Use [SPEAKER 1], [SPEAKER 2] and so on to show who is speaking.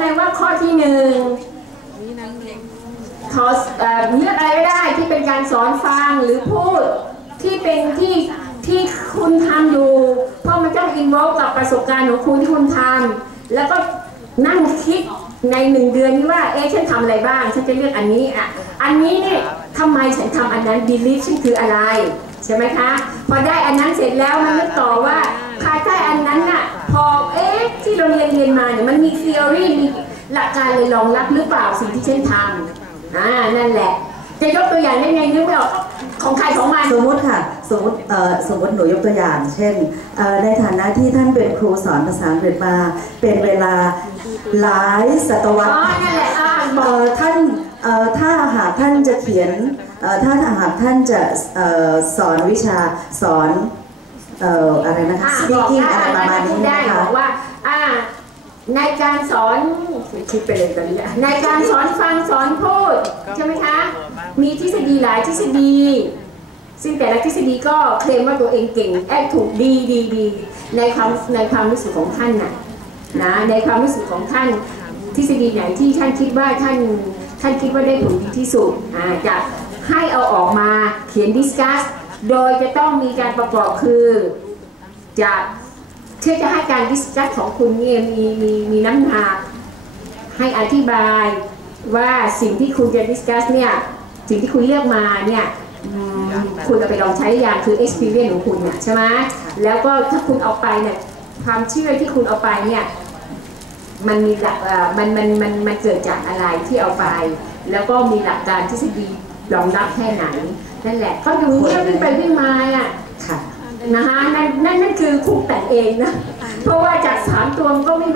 [SPEAKER 1] หนึ่งขอเอ่อเลือกอะไรก็ได้ที่เป็นการสอนฟังหรือพูดที่เป็นที่ที่คุณทำอยู่ เพราะมันต้องอินวอลกับประสบการณ์ของคุณที่คุณทำแล้วก็นั่งคิดในหนึ่งเดือนนี้ว่า เอ๊ะฉันทำอะไรบ้าง ฉันจะเลือกอันนี้อะ อันนี้เนี่ยทำไมฉันทำอันนั้น belief ฉันคืออะไร ใช่ไหมคะ พอได้อันนั้นเสร็จแล้วมันนึกต่อว่าภายใต้อันนั้นน่ะ ที่เราเรียนเรียนมาเนี่ยมันมี theory มีหลักการเลยรองรับหรือเปล่าสิ่งที่ฉันทำอ่านั่นแหละ จะยกตัวอย่างได้ไงนึกไม่ออกของใครของมัน
[SPEAKER 2] สมมติค่ะ สมมติเอ่อสมมติหนูยกตัวอย่าง เช่นเอ่อในฐานะที่ท่านเป็นครูสอนภาษาอังกฤษมา เป็นเวลาหลายศตวรร
[SPEAKER 1] อ๋อ
[SPEAKER 2] ษ
[SPEAKER 1] นั่นแหละอ่าบ
[SPEAKER 2] เอ่
[SPEAKER 1] อก
[SPEAKER 2] อท่านเอ่อถ้าหากท่านจะเขียนเอ่อถ้าหากท่านจะเอ่อสอนวิชาสอนเอ่ออะไรนะคะ
[SPEAKER 1] อ่าบอก
[SPEAKER 2] speaking
[SPEAKER 1] ได้
[SPEAKER 2] อะไรประมาณนี้
[SPEAKER 1] ได้
[SPEAKER 2] นะ
[SPEAKER 1] บ
[SPEAKER 2] คะ
[SPEAKER 1] อกว่าอ่า ในการสอนคิดไปเลยตอนนี้อะในการสอนฟังสอนพูดใช่ไหมคะ มีทฤษฎีหลายทฤษฎี ซึ่งแต่ละทฤษฎีก็เคลมว่าตัวเองเก่งแอดถูกดีดีดีในความในความรู้สึกของท่านน่ะนะในความรู้สึกของท่านทฤษฎีไหนที่ท่านคิดว่าท่านท่านคิดว่าได้ผลดีที่สุดอ่าจะให้เอาออกมาเขียนดิสคัสโดยจะต้องมีการประกอบคือจะ เพื่อจะให้การดิสคัสของคุณเนี่ยมีมีมีน้ำหนักให้อธิบายว่าสิ่งที่คุณจะดิสคัสเนี่ยสิ่งที่คุณเลือกมาเนี่ยอืมคุณเอาไปลองใช้อย่างคือ experience ของคุณเนี่ยใช่ไหมแล้วก็ถ้าคุณเอาไปเนี่ยความเชื่อที่คุณเอาไปเนี่ยมันมีหลักเอ่อมันมันมันมันเกิดจากอะไรที่เอาไป แล้วก็มีหลักการทฤษฎีรองรับแค่ไหนนั่นแหละก็อยู่เนี่ยวิ่งไปวิ่งมาอะ
[SPEAKER 2] ค่ะ
[SPEAKER 1] นะคะนั่นนั่นนั่นคือครูแต่ง เองนะ เพราะว่าจากสามตัวมันก็ไม่